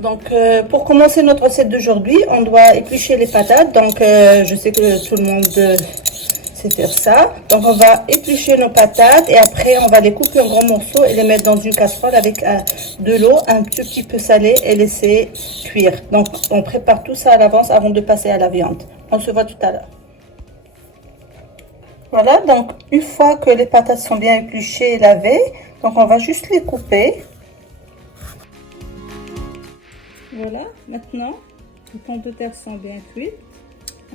Donc, pour commencer notre recette d'aujourd'hui, on doit éplucher les patates. Donc, je sais que tout le monde sait faire ça. Donc, on va éplucher nos patates et après, on va les couper en grands morceaux et les mettre dans une casserole avec de l'eau un tout petit peu salée et laisser cuire. Donc, on prépare tout ça à l'avance avant de passer à la viande. On se voit tout à l'heure. Voilà, donc une fois que les patates sont bien épluchées et lavées, donc on va juste les couper. Voilà, maintenant, les pommes de terre sont bien cuites.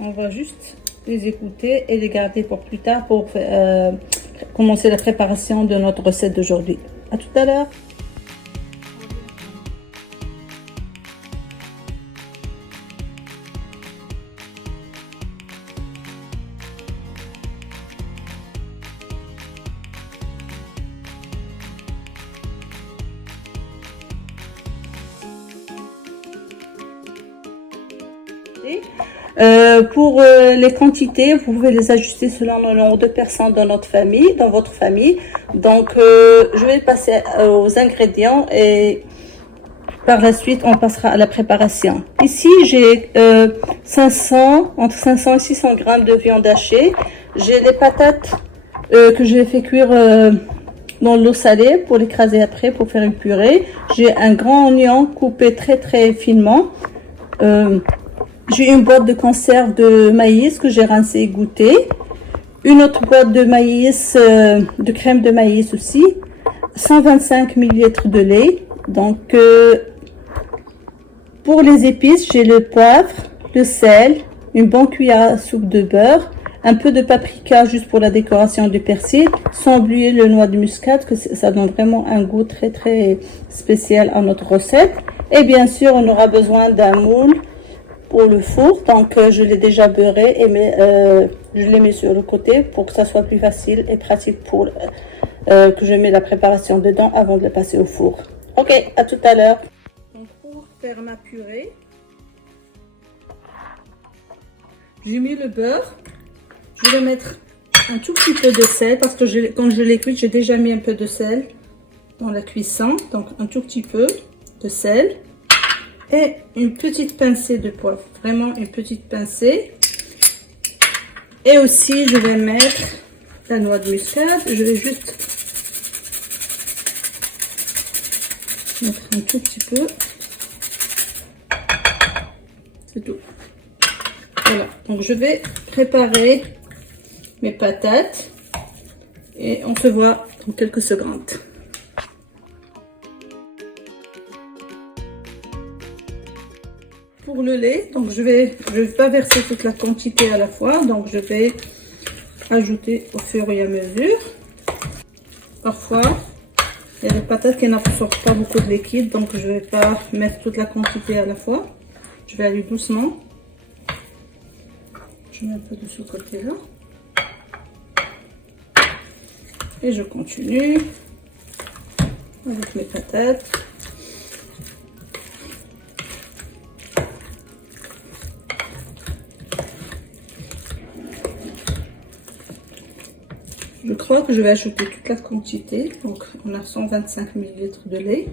On va juste les écouter et les garder pour plus tard pour commencer la préparation de notre recette d'aujourd'hui. À tout à l'heure. Pour les quantités, vous pouvez les ajuster selon le nombre de personnes dans notre famille, dans votre famille. Donc, je vais passer aux ingrédients et par la suite, on passera à la préparation. Ici, j'ai entre 500 et 600 grammes de viande hachée. J'ai les patates que j'ai fait cuire dans l'eau salée pour l'écraser après pour faire une purée. J'ai un grand oignon coupé très finement. J'ai une boîte de conserve de maïs que j'ai rincé et goûté. Une autre boîte de maïs, de crème de maïs aussi. 125 ml de lait. Donc, pour les épices, j'ai le poivre, le sel, une bonne cuillère à soupe de beurre, un peu de paprika juste pour la décoration du persil, sans oublier le noix de muscade, que ça donne vraiment un goût très spécial à notre recette. Et bien sûr, on aura besoin d'un moule pour le four, donc je l'ai déjà beurré et je l'ai mis sur le côté pour que ça soit plus facile et pratique pour que je mets la préparation dedans avant de le passer au four. Ok, à tout à l'heure. Donc pour faire ma purée, j'ai mis le beurre. Je vais mettre un tout petit peu de sel parce que quand je l'ai cuit, j'ai déjà mis un peu de sel dans la cuisson, donc un tout petit peu de sel. Et une petite pincée de poivre, vraiment une petite pincée. Et aussi, je vais mettre la noix de muscade. Je vais juste mettre un tout petit peu. C'est tout. Voilà, donc je vais préparer mes patates et on se voit dans quelques secondes. Pour le lait, donc je vais pas verser toute la quantité à la fois, donc je vais ajouter au fur et à mesure. Parfois, il y a des patates qui n'absorbent pas beaucoup de liquide, donc je vais pas mettre toute la quantité à la fois. Je vais aller doucement. Je mets un peu de ce côté-là. Et je continue avec mes patates. Je crois que je vais ajouter toute la quantité, donc on a 125 ml de lait.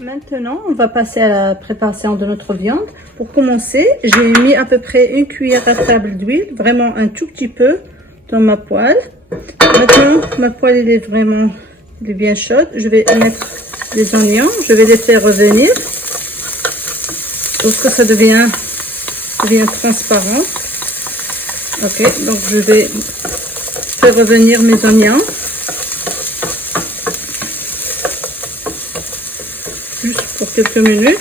Maintenant, on va passer à la préparation de notre viande. Pour commencer, j'ai mis à peu près une cuillère à table d'huile, vraiment un tout petit peu dans ma poêle. Maintenant, ma poêle elle est bien chaude. Je vais mettre les oignons, je vais les faire revenir lorsque ça devient transparent. Ok, donc je vais faire revenir mes oignons juste pour quelques minutes.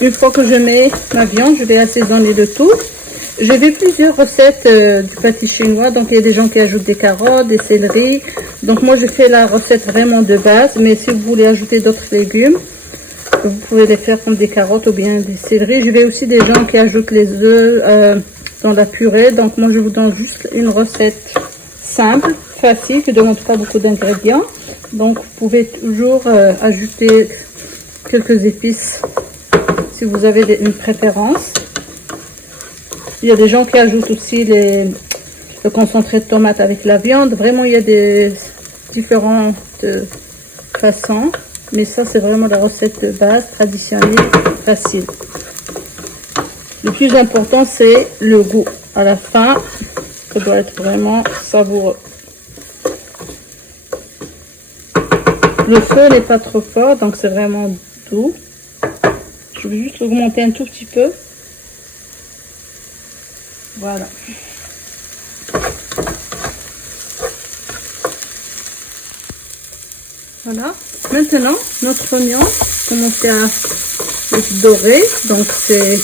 Une fois que je mets ma viande, je vais assaisonner le tout. J'ai vu plusieurs recettes du pâtis chinois, donc il y a des gens qui ajoutent des carottes, des céleris. Donc moi je fais la recette vraiment de base, mais si vous voulez ajouter d'autres légumes, vous pouvez les faire comme des carottes ou bien des céleris. Je vais aussi des gens qui ajoutent les œufs dans la purée, donc moi je vous donne juste une recette simple, facile, qui ne demande pas beaucoup d'ingrédients. Donc vous pouvez toujours ajouter quelques épices si vous avez une préférence. Il y a des gens qui ajoutent aussi le concentré de tomate avec la viande. Vraiment, il y a des différentes façons. Mais ça, c'est vraiment la recette de base, traditionnelle, facile. Le plus important, c'est le goût. À la fin, ça doit être vraiment savoureux. Le feu n'est pas trop fort, donc c'est vraiment doux. Je vais juste augmenter un tout petit peu. Voilà. Voilà. Maintenant, notre oignon commence à être doré. Donc, c'est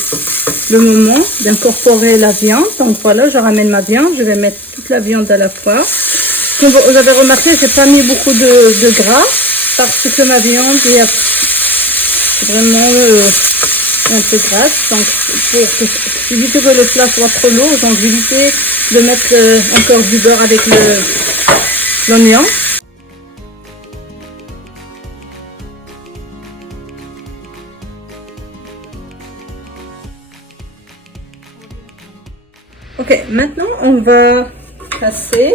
le moment d'incorporer la viande. Donc, voilà, je ramène ma viande. Je vais mettre toute la viande à la fois. Comme vous avez remarqué, j'ai pas mis beaucoup de gras parce que ma viande est vraiment un peu grasse. Donc, pour éviter que le plat soit trop lourd, donc j'évite de mettre encore du beurre avec l'oignon. Ok, maintenant on va passer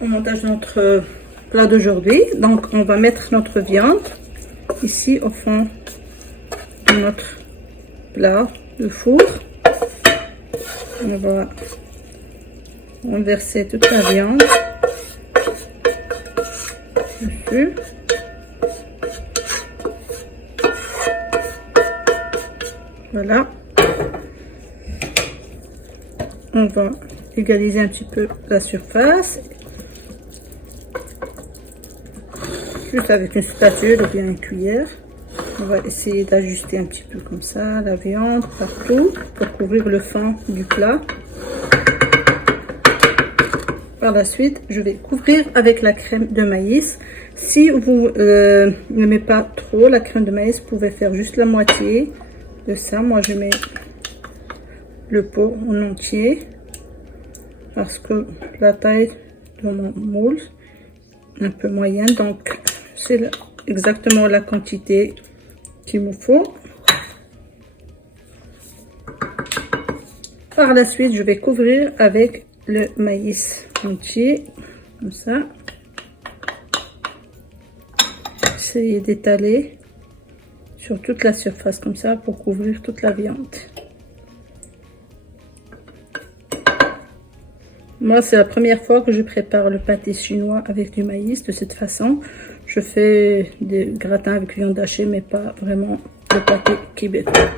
au montage de notre plat d'aujourd'hui. Donc on va mettre notre viande ici au fond de notre plat de four. On va renverser toute la viande dessus. Voilà. On va égaliser un petit peu la surface. Juste avec une spatule ou bien une cuillère. On va essayer d'ajuster un petit peu comme ça la viande partout pour couvrir le fond du plat. Par la suite, je vais couvrir avec la crème de maïs. Si vous n'aimez pas trop la crème de maïs, vous pouvez faire juste la moitié de ça. Moi, je mets le pot en entier parce que la taille de mon moule est un peu moyenne, donc c'est exactement la quantité qu'il me faut. Par la suite, je vais couvrir avec le maïs entier comme ça. Essayez d'étaler sur toute la surface comme ça pour couvrir toute la viande. Moi, c'est la première fois que je prépare le pâté chinois avec du maïs de cette façon. Je fais des gratins avec viande hachée, mais pas vraiment le pâté québécois.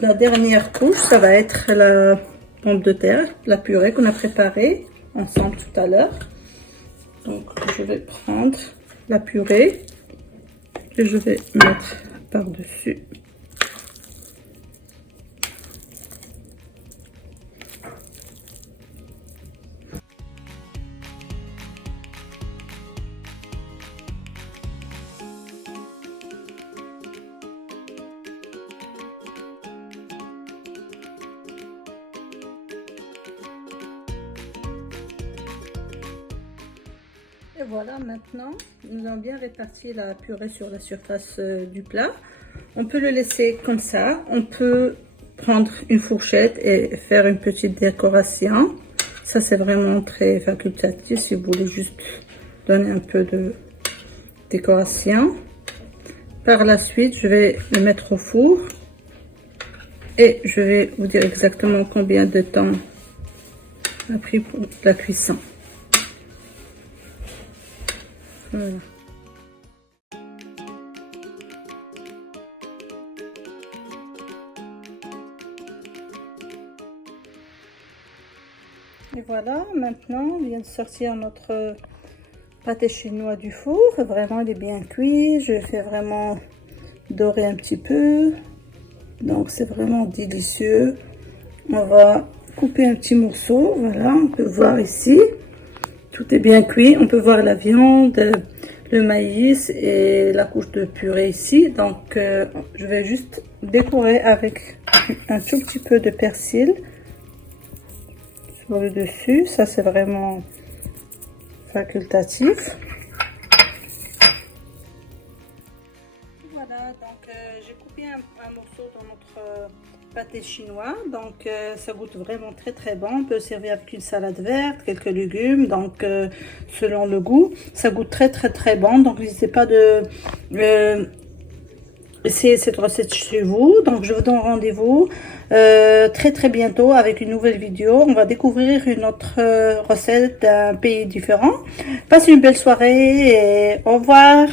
La dernière couche, ça va être la pomme de terre, la purée qu'on a préparée ensemble tout à l'heure. Donc, je vais prendre la purée et je vais mettre par-dessus. Et voilà, maintenant, nous avons bien réparti la purée sur la surface du plat. On peut le laisser comme ça. On peut prendre une fourchette et faire une petite décoration. Ça, c'est vraiment très facultatif si vous voulez juste donner un peu de décoration. Par la suite, je vais le mettre au four. Et je vais vous dire exactement combien de temps a pris pour la cuisson. Voilà. Et voilà, maintenant on vient de sortir notre pâté chinois du four. Vraiment, il est bien cuit. Je fais vraiment dorer un petit peu. Donc c'est vraiment délicieux. On va couper un petit morceau. Voilà, on peut voir ici. Tout est bien cuit. On peut voir la viande, le maïs et la couche de purée ici. Donc, je vais juste décorer avec un tout petit peu de persil sur le dessus. Ça, c'est vraiment facultatif. Voilà, donc j'ai coupé un morceau dans notre pâté chinois. Donc ça goûte vraiment très très bon. On peut servir avec une salade verte, quelques légumes, donc selon le goût. Ça goûte très très très bon. Donc n'hésitez pas de essayer cette recette chez vous. Donc je vous donne rendez-vous très très bientôt avec une nouvelle vidéo. On va découvrir une autre recette d'un pays différent. Passez une belle soirée et au revoir.